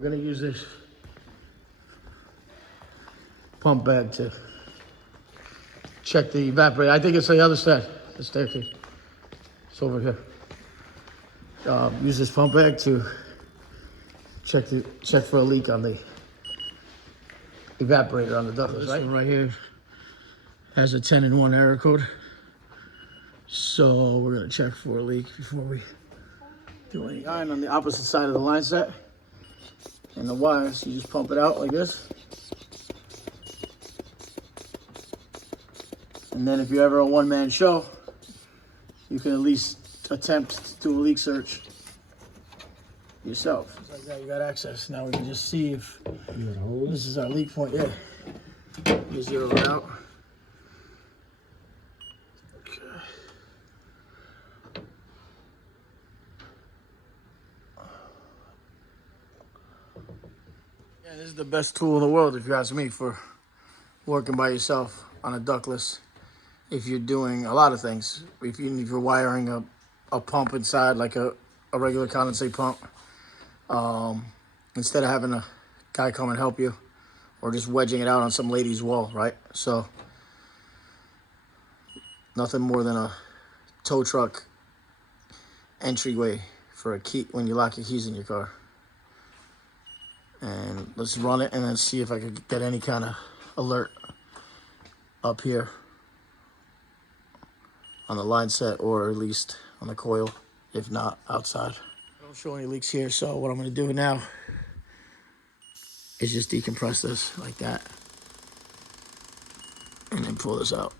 We're gonna use this pump bag to check the evaporator. I think it's the other side, the staircase. It's over here. Use this pump bag to check for a leak on the evaporator on the ductless. This one right here has a 10-in-1 error code. So we're gonna check for a leak before we do anything. Line on the opposite side of the line set. And the wires, you just pump it out like this. And then if you're ever a one-man show, you can at least attempt to do a leak search yourself. Just like that, you got access. Now we can just see if this is our leak point. Yeah, you zero it out. Okay. Yeah, this is the best tool in the world, if you ask me, for working by yourself on a ductless. If you're doing a lot of things, if you're wiring a pump inside, like a regular condensate pump, instead of having a guy come and help you, or just wedging it out on some lady's wall, right? So, nothing more than a tow truck entryway for a key when you lock your keys in your car. And let's run it and then see if I could get any kind of alert up here on the line set, or at least on the coil, if not outside. I don't show any leaks here, so what I'm gonna do now is just decompress this like that and then pull this out.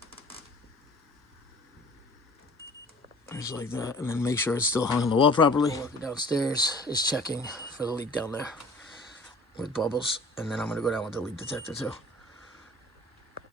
Just like that, and then make sure it's still hung on the wall properly. Worker downstairs is checking for the leak down there with bubbles, and then I'm gonna go down with the leak detector too.